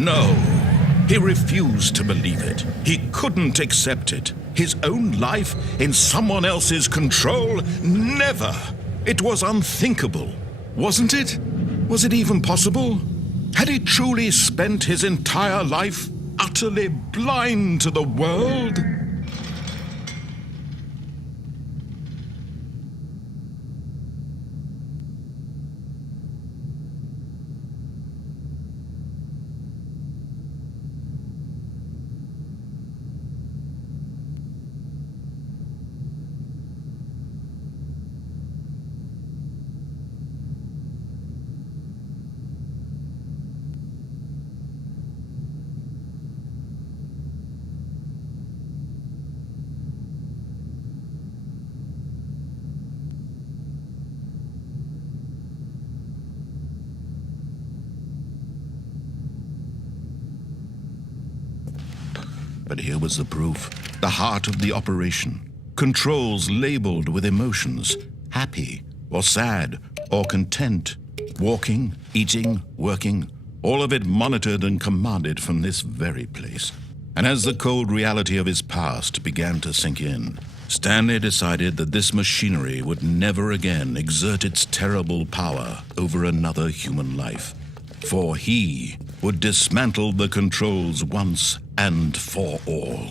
No, he refused to believe it. He couldn't accept it. His own life in someone else's control? Never! It was unthinkable, wasn't it? Was it even possible? Had he truly spent his entire life utterly blind to the world? But here was the proof, the heart of the operation. Controls labeled with emotions, happy or sad or content. Walking, eating, working, all of it monitored and commanded from this very place. And as the cold reality of his past began to sink in, Stanley decided that this machinery would never again exert its terrible power over another human life. For he would dismantle the controls once and for all.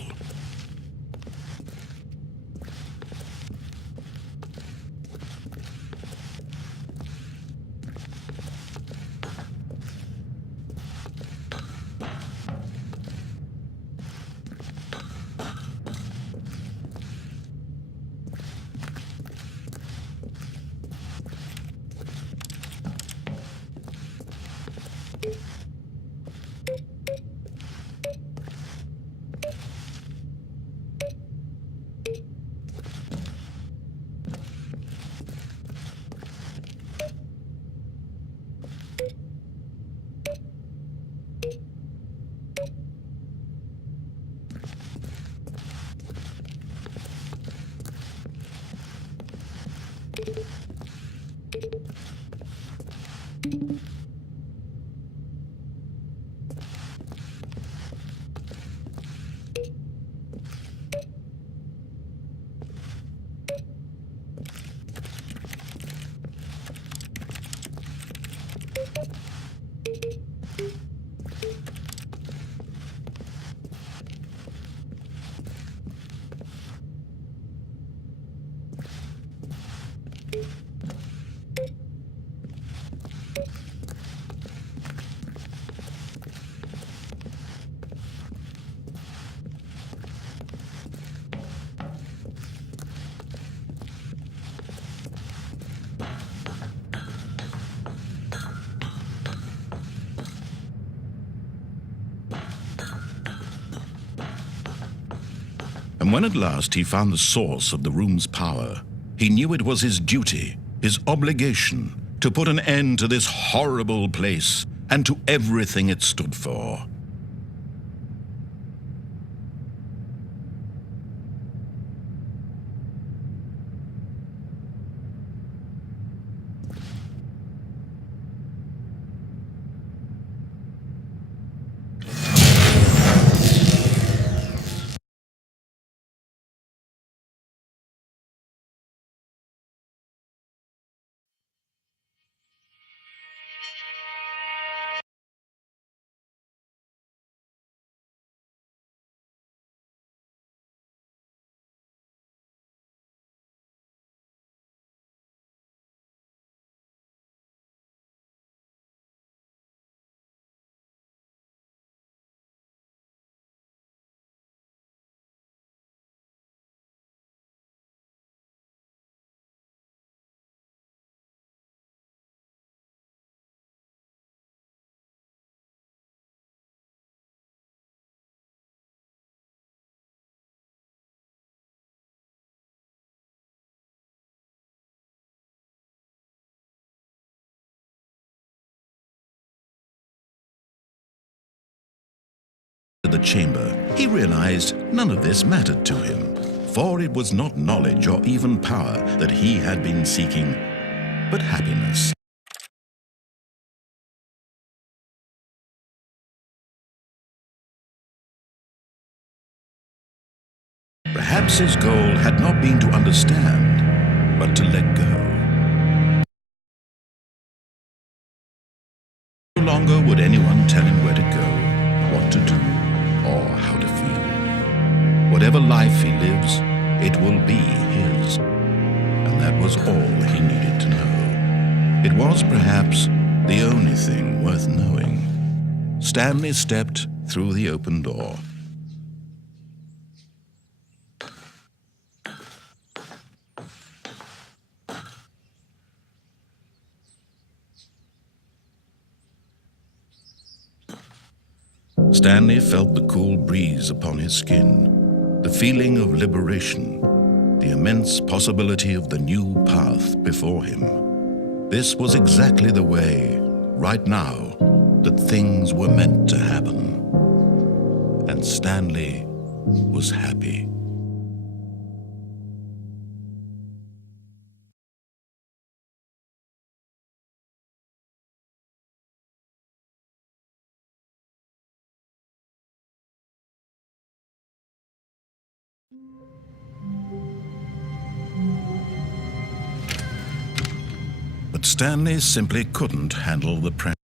And when at last he found the source of the room's power, he knew it was his duty, his obligation, to put an end to this horrible place and to everything it stood for. The chamber, he realized none of this mattered to him, for it was not knowledge or even power that he had been seeking, but happiness. Perhaps his goal had not been to understand, but to let go. No longer would anyone tell him where to go, what to do, or how to feel. Whatever life he lives, it will be his. And that was all he needed to know. It was perhaps the only thing worth knowing. Stanley stepped through the open door. Stanley felt the cool breeze upon his skin, the feeling of liberation, the immense possibility of the new path before him. This was exactly the way, right now, that things were meant to happen. And Stanley was happy. But Stanley simply couldn't handle the pressure.